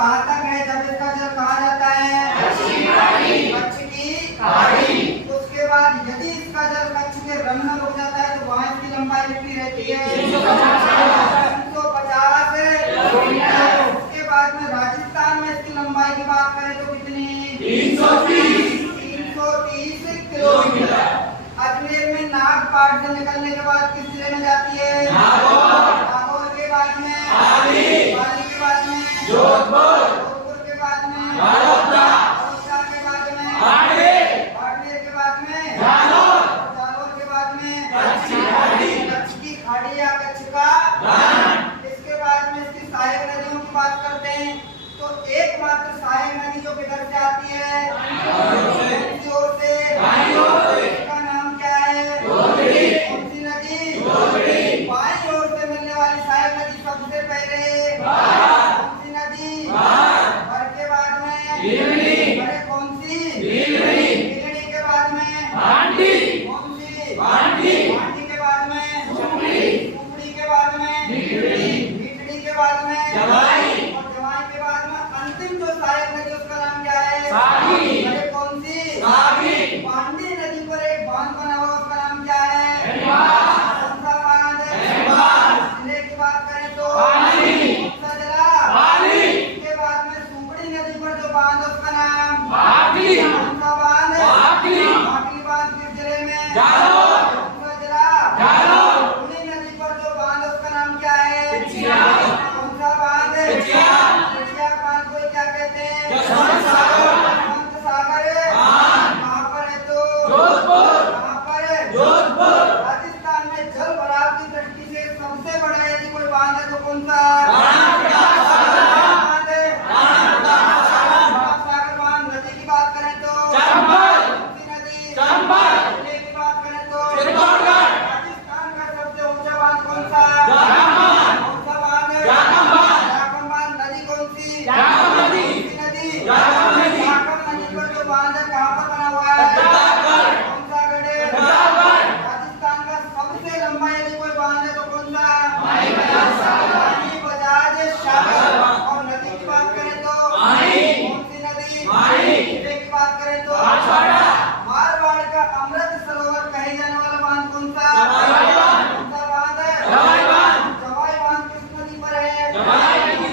कहाँ तक है जब इसका जल कहा जाता है? कच्छ की खाड़ी। उसके बाद यदि इसका जल कच्छ के रमनल हो जाता है तो वहाँ इसकी लंबाई कितनी रहती है? 350 किलोमीटर। उसके बाद में राजस्थान में इसकी लंबाई की बात करें तो कितनी? 330 किलोमीटर। अजमेर में नागपाट से निकलने के बाद किस जिले में जाती है? नागौर के बाद में पाली के बाद में जोधपुर के बाद में बड़ौदा के बाद में बाड़मेर के बाद में जालौर के बाद में कच्छ की खाड़ी या कच्छ का रण। इसके बाद में इसकी सहायक नदियों की बात करते हैं तो एकमात्र सहायक नदी जो किधर से आती है? की ओर से। इसका नाम क्या है? कौन सी नदी? बाईं ओर से मिलने वाली सहायक नदी सबसे पहले कौन सी नदी? भर के बाद में अरे कौन सी? बिगड़ी के बाद में कौन सी? भांडी के बाद में कुपड़ी के बाद में भीटड़ी के बाद में और जवाई के बाद में अंतिम जो सहायक नदी उसका नाम क्या है?